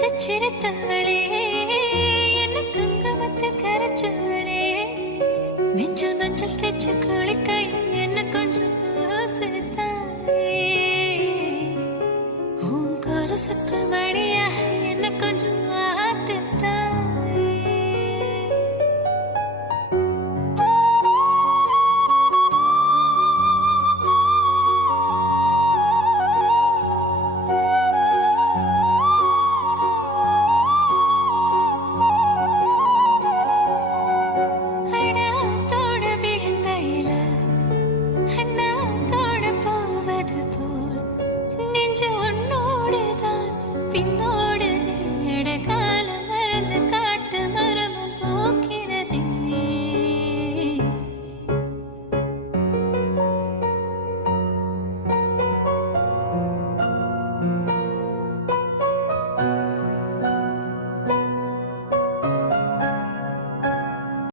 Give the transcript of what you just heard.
சிரித்தவளே என்ன குங்குமத்தில் கரைச்சவளே நெஞ்சில் மஞ்சள் தேய்ச்சி குளிக்க என்ன கொஞ்சம் சேர்த்தாயே உன் கொலுசுக்குள் மணியாக என்ன கொஞ்சம்